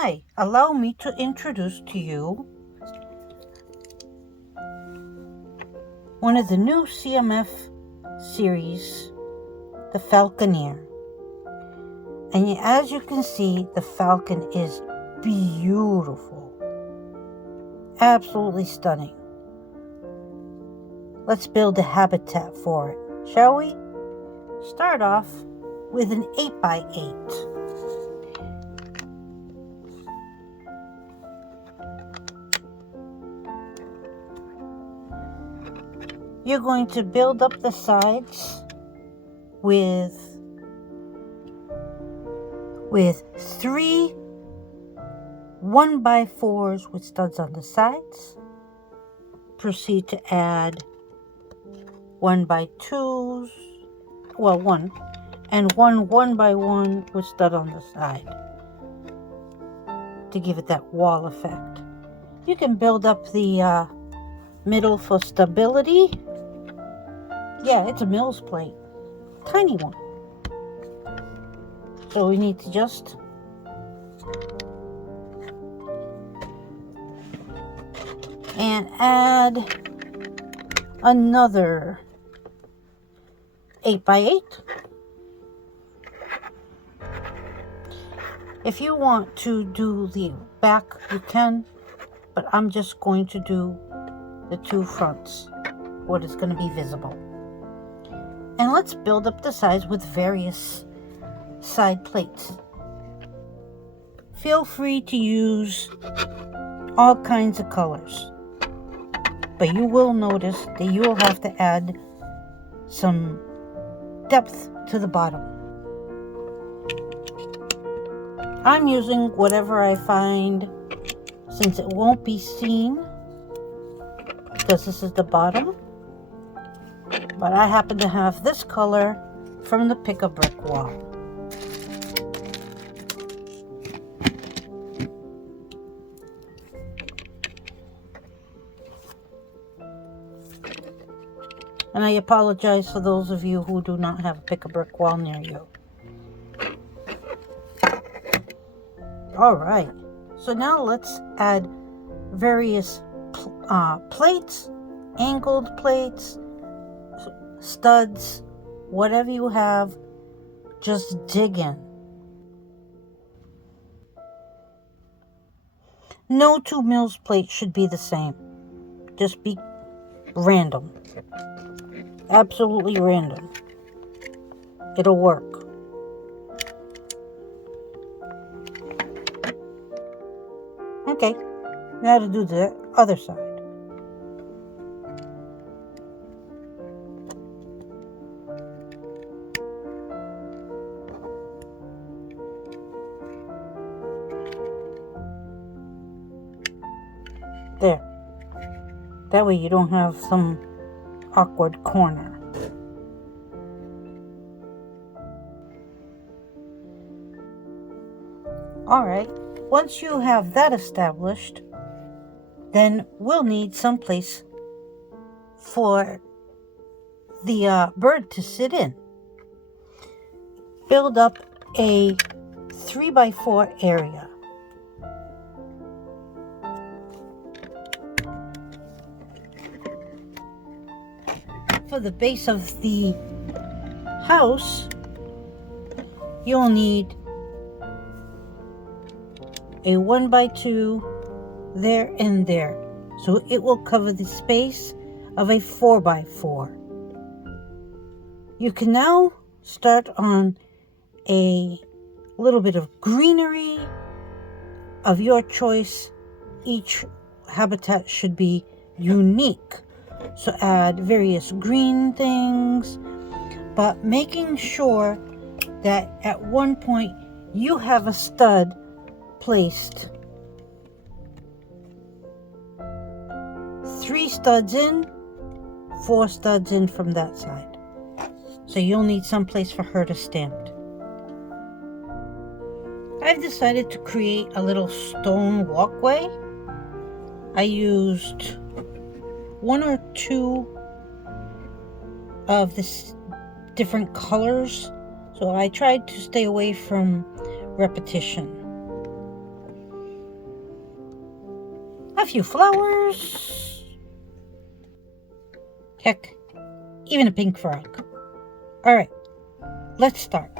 Hi, allow me to introduce to you one of the new CMF series, the Falconer. And as you can see, the falcon is beautiful. Absolutely stunning. Let's build a habitat for it, shall we? Start off with an 8x8. You're going to build up the sides with 3 1x4s with studs on the sides. Proceed to add 1x2s, well, one, and 1x1 with stud on the side to give it that wall effect. You can build up the middle for stability. Yeah, it's a Mills plate, tiny one. So we need to just and add another 8x8. If you want to do the back, you can, but I'm just going to do the 2 fronts, what is going to be visible. And let's build up the sides with various side plates. Feel free to use all kinds of colors, but you will notice that you will have to add some depth to the bottom. I'm using whatever I find, since it won't be seen because this is the bottom, but I happen to have this color from the pick-a-brick wall. And I apologize for those of you who do not have a pick-a-brick wall near you. Alright, so now let's add various plates, angled plates, studs, whatever you have, just dig in. No 2 Mills plates should be the same. Just be random. Absolutely random. It'll work. Okay, now to do the other side. There. That way you don't have some awkward corner. Alright, once you have that established, then we'll need some place for the bird to sit in. Build up a 3x4 area. For the base of the house, you'll need a 1x2 there and there, so it will cover the space of a 4x4. You can now start on a little bit of greenery of your choice. Each habitat should be unique, so add various green things, but making sure that at one point you have a stud placed. 3 studs in, 4 studs in from that side. So you'll need some place for her to stand. I've decided to create a little stone walkway. I used 1 or 2 of this different colors, so I tried to stay away from repetition. few flowers. Heck, even a pink frog. All right, let's start.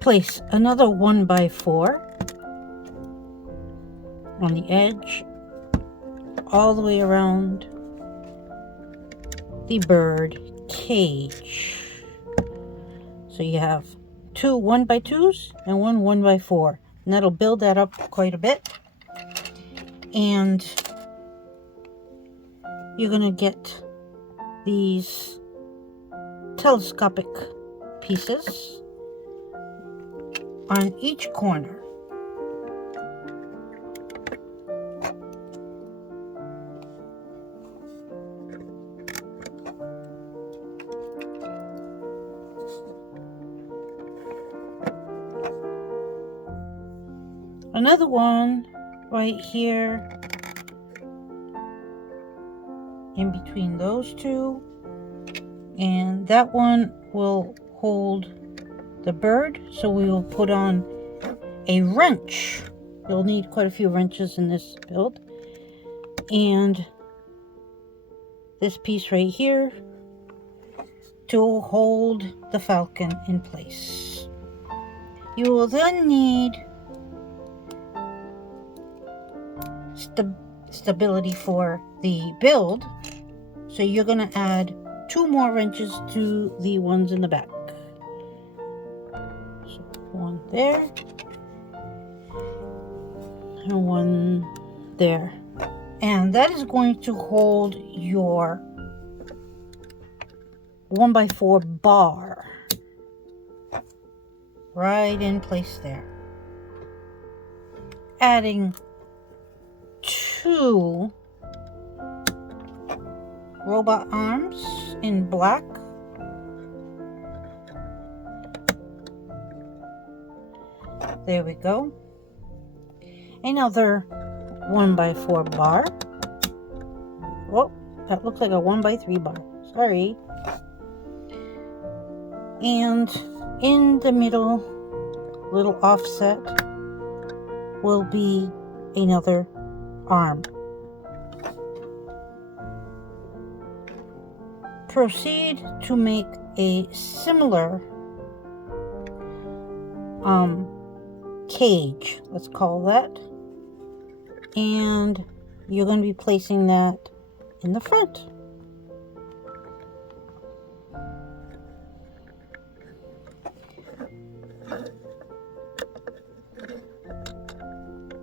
Place another 1x4 on the edge, all the way around the bird cage. So you have 2 1x2s and 1 1x4, and that'll build that up quite a bit. And you're gonna get these telescopic pieces on each corner. Another one right here in between those two, and that one will hold the bird, so we will put on a wrench. You'll need quite a few wrenches in this build, and this piece right here to hold the falcon in place. You will then need stability for the build, so you're going to add 2 more wrenches to the ones in the back. So 1 there and 1 there, and that is going to hold your 1x4 bar right in place there. Adding 2 robot arms in black. There we go. Another 1x4 bar. Oh, that looks like a 1x3 bar. Sorry. And in the middle, little offset, will be another arm. Proceed to make a similar cage, let's call that, and you're going to be placing that in the front.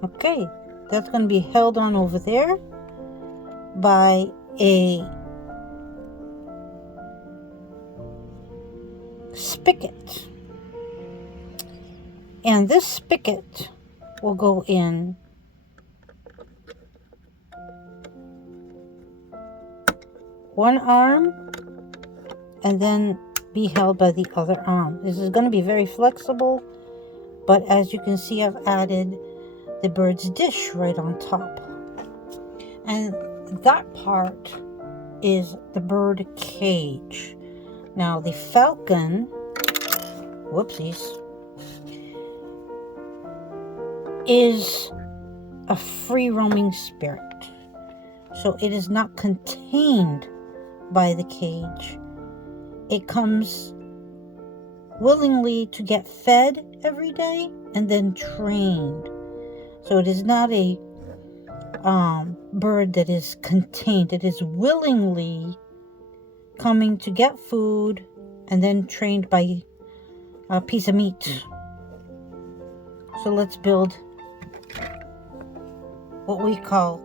Okay, that's going to be held on over there by a spigot, and this spigot will go in one arm and then be held by the other arm. This is going to be very flexible, but as you can see, I've added the bird's dish right on top, and that part is the bird cage. Now the falcon, whoopsies, is a free roaming spirit, so it is not contained by the cage. It comes willingly to get fed every day and then trained. So it is not a bird that is contained. It is willingly coming to get food and then trained by a piece of meat. So let's build what we call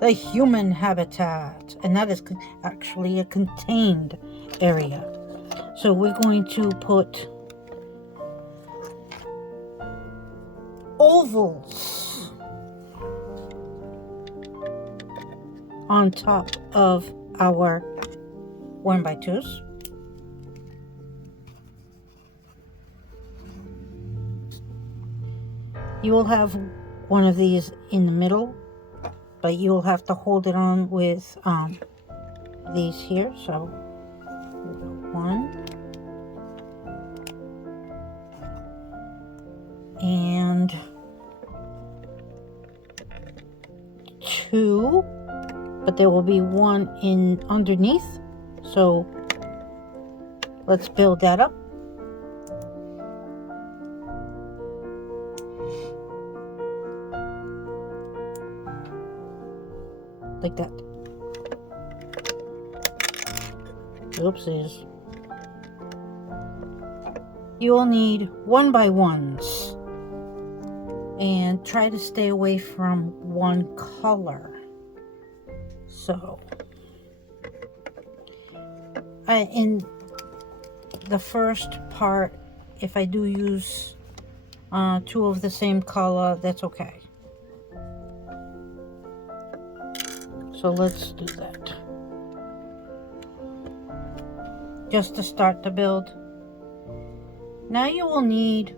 the human habitat, and that is actually a contained area. So we're going to put ovals on top of our 1x2s. You will have one of these in the middle, but you will have to hold it on with these here. So 1 and and 2, but there will be one in underneath, so let's build that up. Like that. Oopsies. You will need 1x1s and try to stay away from one color. So in the first part, if I do use 2 of the same color, that's okay. So let's do that. Just to start the build. Now you will need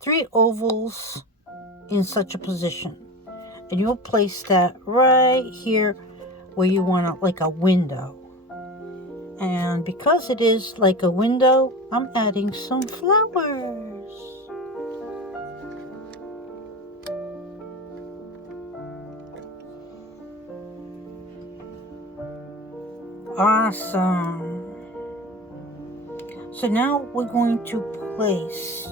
three ovals in such a position, and you'll place that right here where you want it, like a window. And because it is like a window, I'm adding some flowers. Awesome. So now we're going to place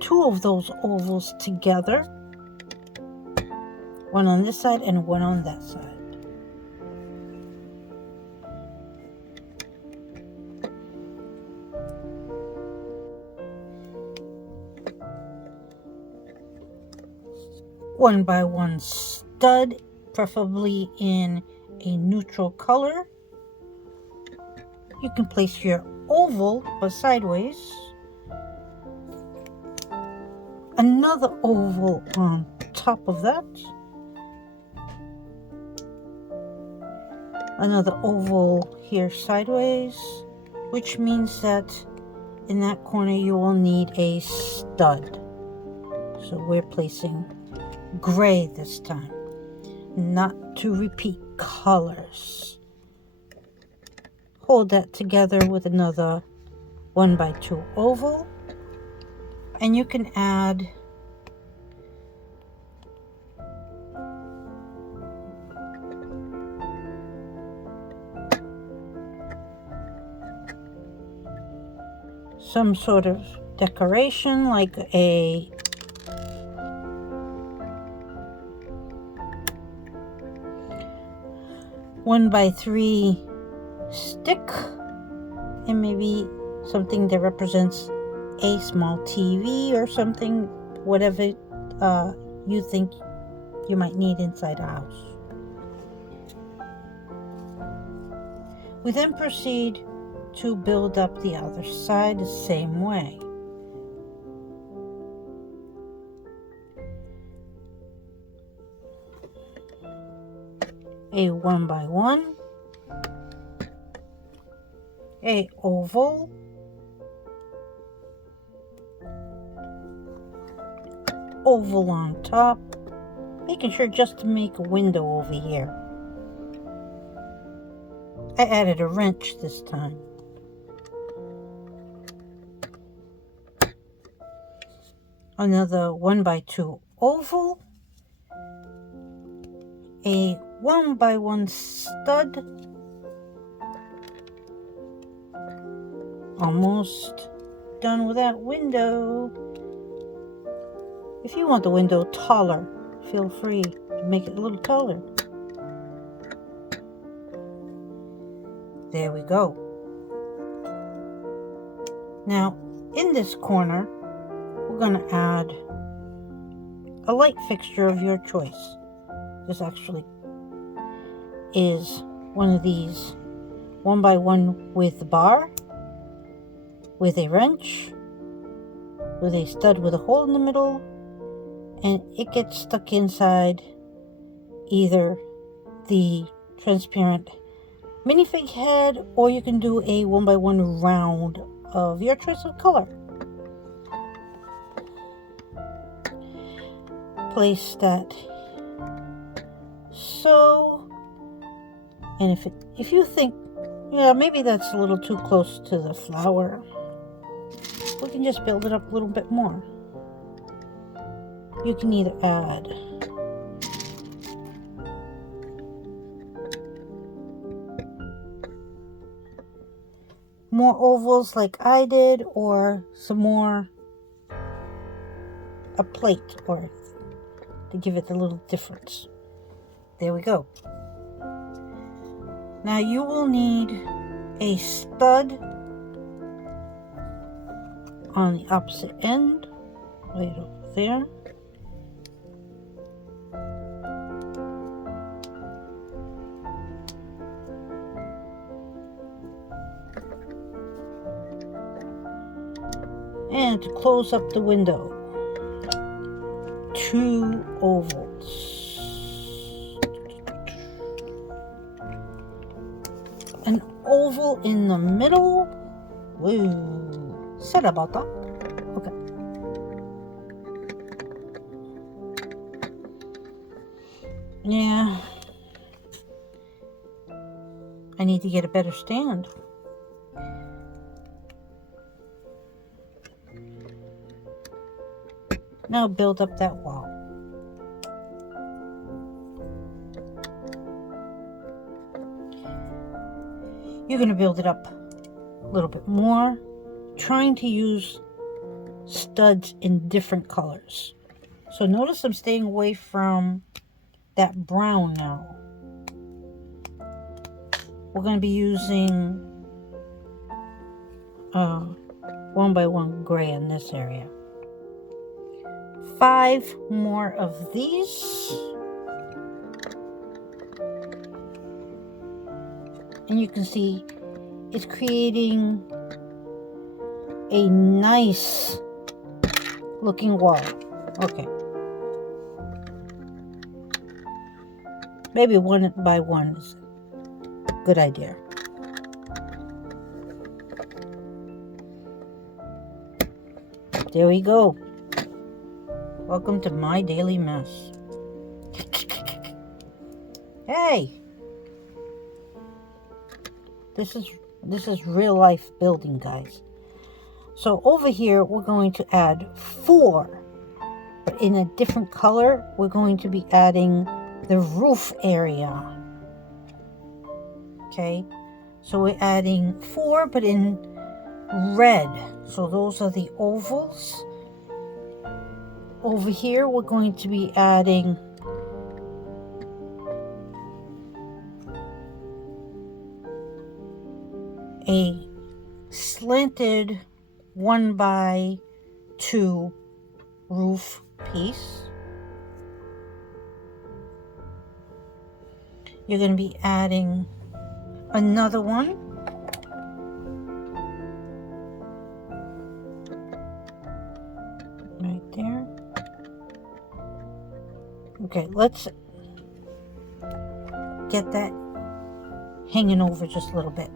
2 of those ovals together, one on this side and one on that side. One by one stud, preferably in a neutral color. You can place your oval or sideways. Another oval on top of that. Another oval here sideways, which means that in that corner you will need a stud. So we're placing gray this time, not to repeat colors. Hold that together with another 1x2 oval, and you can add some sort of decoration, like a one by 3 stick, and maybe something that represents a small TV or something, whatever you think you might need inside a house. We then proceed to build up the other side the same way. A 1x1, a oval, oval on top, making sure just to make a window over here. I added a wrench this time. Another 1x2 oval, a 1x1 stud, almost done with that window. If you want the window taller, feel free to make it a little taller. There we go. Now, in this corner, we're going to add a light fixture of your choice. This actually is one of these 1x1 with a bar, with a wrench, with a stud with a hole in the middle, and it gets stuck inside either the transparent minifig head, or you can do a 1x1 round of your choice of color. Place that so, and if you think Yeah, maybe that's a little too close to the flower. We can just build it up a little bit more. You can either add more ovals like I did, or some more, a plate, or to give it a little difference. There we go. Now you will need a stud on the opposite end, right over there. And to close up the window, 2 ovals. An oval in the middle. Woo. Said about that. Okay. Yeah. I need to get a better stand. Now build up that wall. You're going to build it up a little bit more, trying to use studs in different colors. So notice I'm staying away from that brown now. We're going to be using 1x1 gray in this area. 5 more of these. And you can see it's creating a nice looking wall. Okay. Maybe 1x1 is a good idea. There we go. Welcome to my daily mess. Hey! This is real life building, guys. So over here we're going to add 4, but in a different color. We're going to be adding the roof area. Okay, so we're adding 4, but in red. So those are the ovals. Over here we're going to be adding a slanted 1x2 roof piece. You're going to be adding another one. Right there. Okay, let's get that hanging over just a little bit.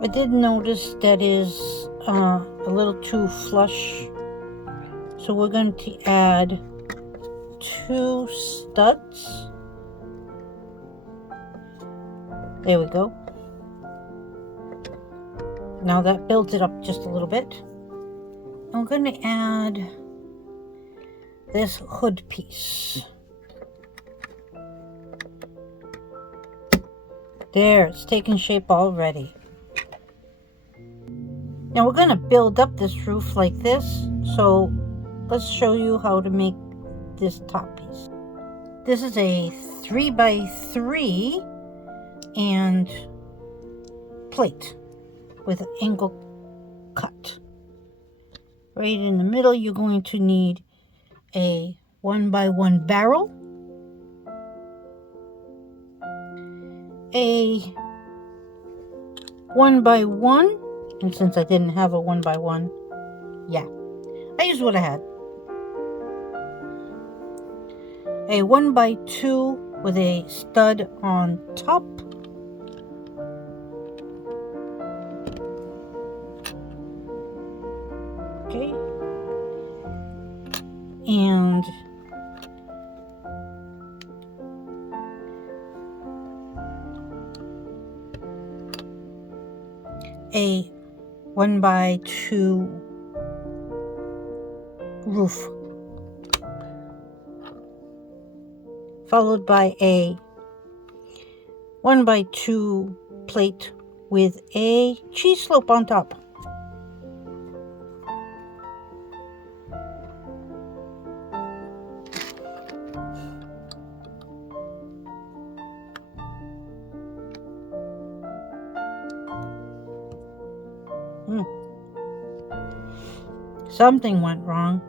I did notice that is a little too flush, so we're going to add 2 studs. There we go. Now that builds it up just a little bit. I'm going to add this hood piece. There, it's taking shape already. Now we're going to build up this roof like this, so let's show you how to make this top piece. This is a 3x3 and plate with an angle cut. Right in the middle you're going to need a 1x1 barrel, a 1x1, and since I didn't have a 1x1, yeah, I used what I had. A 1x2 with a stud on top. Okay. a 1x2 roof, followed by a 1x2 plate with a cheese slope on top. Something went wrong.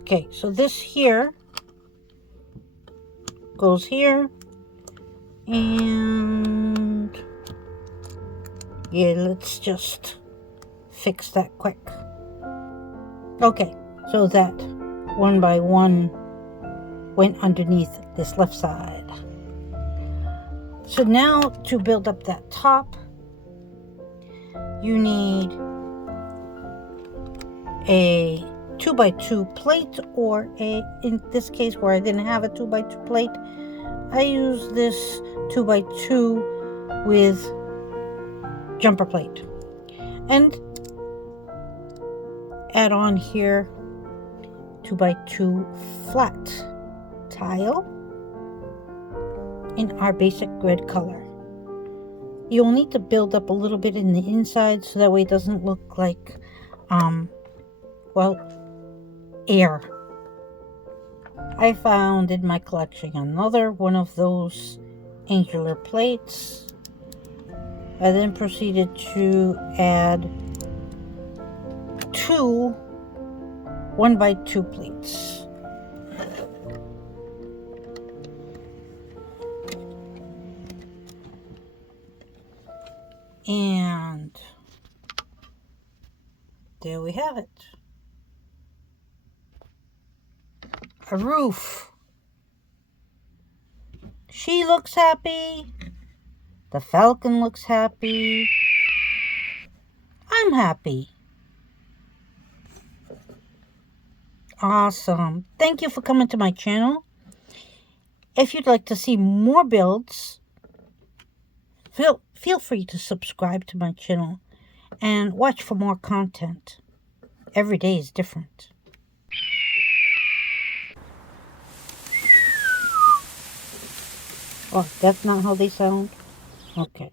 Okay, so this here goes here, and yeah, let's just fix that quick. Okay, so that 1x1 went underneath this left side. So now to build up that top, you need a 2x2 plate, or in this case where I didn't have a 2x2 plate, I use this 2x2 with jumper plate, and add on here 2x2 flat tile in our basic red color. You'll need to build up a little bit in the inside so that way it doesn't look like well, air. I found in my collection another one of those angular plates. I then proceeded to add 2 1x2 plates. And there we have it. A roof. She looks happy. The falcon looks happy. I'm happy. Awesome. Thank you for coming to my channel. If you'd like to see more builds, feel free to subscribe to my channel and watch for more content. Every day is different. Oh, that's not how they sound? Okay.